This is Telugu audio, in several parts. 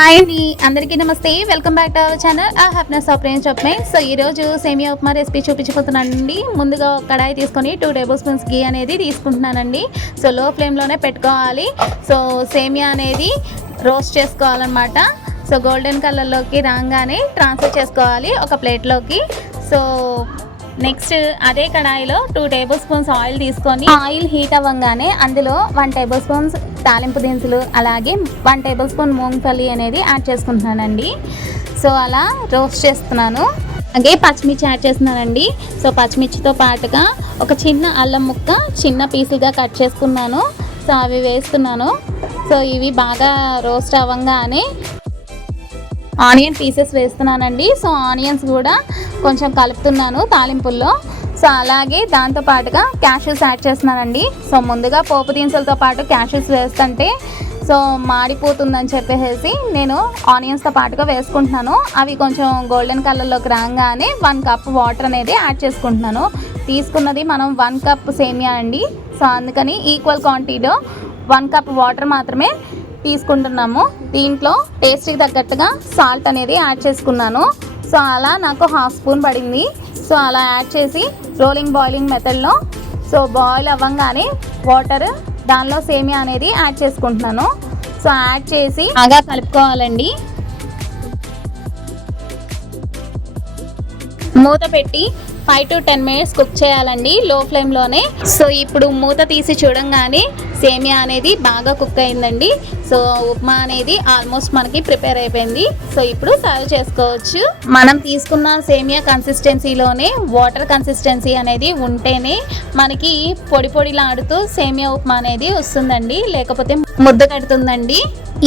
హాయ్ అండి, అందరికీ నమస్తే. Welcome back to our channel happiness of range of my. So ఈరోజు సేమియా ఉప్మా రెసిపీ చూపించబోతున్నానండి. ముందుగా ఒక కడాయి తీసుకొని 2 టేబుల్ స్పూన్స్ గీ అనేది తీసుకుంటున్నానండి. సో లో ఫ్లేమ్లోనే పెట్టుకోవాలి. సో సేమియా అనేది రోస్ట్ చేసుకోవాలన్నమాట. సో గోల్డెన్ కలర్లోకి రాగానే ట్రాన్స్ఫర్ చేసుకోవాలి ఒక ప్లేట్లోకి. సో నెక్స్ట్ అదే కడాయిలో 2 టేబుల్ స్పూన్స్ ఆయిల్ తీసుకొని ఆయిల్ హీట్ అవ్వగానే అందులో 1 టేబుల్ స్పూన్స్ తాలింపు దినుసులు అలాగే 1 టేబుల్ స్పూన్ మూంగఫల్లి అనేది యాడ్ చేసుకుంటున్నానండి. సో అలా రోస్ట్ చేస్తున్నాను. అలాగే పచ్చిమిర్చి యాడ్ చేస్తున్నానండి. సో పచ్చిమిర్చితో పాటుగా ఒక చిన్న అల్లం ముక్క చిన్న పీసులుగా కట్ చేసుకున్నాను. సో అవి వేస్తున్నాను. సో ఇవి బాగా రోస్ట్ అవ్వగానే ఆనియన్ పీసెస్ వేస్తున్నానండి. సో ఆనియన్స్ కూడా కొంచెం కలుపుతున్నాను తాలింపుల్లో. సో అలాగే దాంతో పాటుగా క్యాష్యూస్ యాడ్ చేస్తున్నానండి. సో ముందుగా పోపు దినుసులతో పాటు క్యాష్యూస్ వేస్తుంటే సో మాడిపోతుందని చెప్పేసి నేను ఆనియన్స్తో పాటుగా వేసుకుంటున్నాను. అవి కొంచెం గోల్డెన్ కలర్లోకి రాగానే 1 కప్ వాటర్ అనేది యాడ్ చేసుకుంటున్నాను. తీసుకున్నది మనం 1 కప్ సేమియా అండి. సో అందుకని ఈక్వల్ క్వాంటిటీలో 1 కప్ వాటర్ మాత్రమే తీసుకుంటున్నాము. దీంట్లో టేస్ట్కి తగ్గట్టుగా సాల్ట్ అనేది యాడ్ చేసుకున్నాను. సో అలా నాకు 1/2 స్పూన్ పడింది. సో అలా యాడ్ చేసి రోలింగ్ బాయిలింగ్ మెథడ్లో సో బాయిల్ అవ్వగానే వాటర్ దానిలో సేమియా అనేది యాడ్ చేసుకుంటున్నాను. సో యాడ్ చేసి బాగా కలుపుకోవాలండి. మూత పెట్టి 5 to 10 మినిట్స్ కుక్ చేయాలండి లో ఫ్లేమ్లోనే. సో ఇప్పుడు మూత తీసి చూడంగానే సేమియా అనేది బాగా కుక్ అయిందండి. సో ఉప్మా అనేది ఆల్మోస్ట్ మనకి ప్రిపేర్ అయిపోయింది. సో ఇప్పుడు సర్వ్ చేసుకోవచ్చు. మనం తీసుకున్న సేమియా కన్సిస్టెన్సీలోనే వాటర్ కన్సిస్టెన్సీ అనేది ఉంటేనే మనకి పొడి పొడిలాడుతూ సేమియా ఉప్మా అనేది వస్తుందండి, లేకపోతే ముద్ద కడుతుందండి.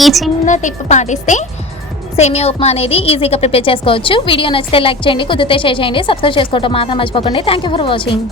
ఈ చిన్న టిప్ పాటిస్తే సేమియా ఉప్మా అనేది ఈజీగా ప్రిపేర్ చేసుకోవచ్చు. వీడియో నచ్చితే లైక్ చేయండి, కుదిరితే షేర్ చేయండి, సబ్స్క్రైబ్ చేసుకోవడం మాత్రం మర్చిపోకండి. Thank you for watching.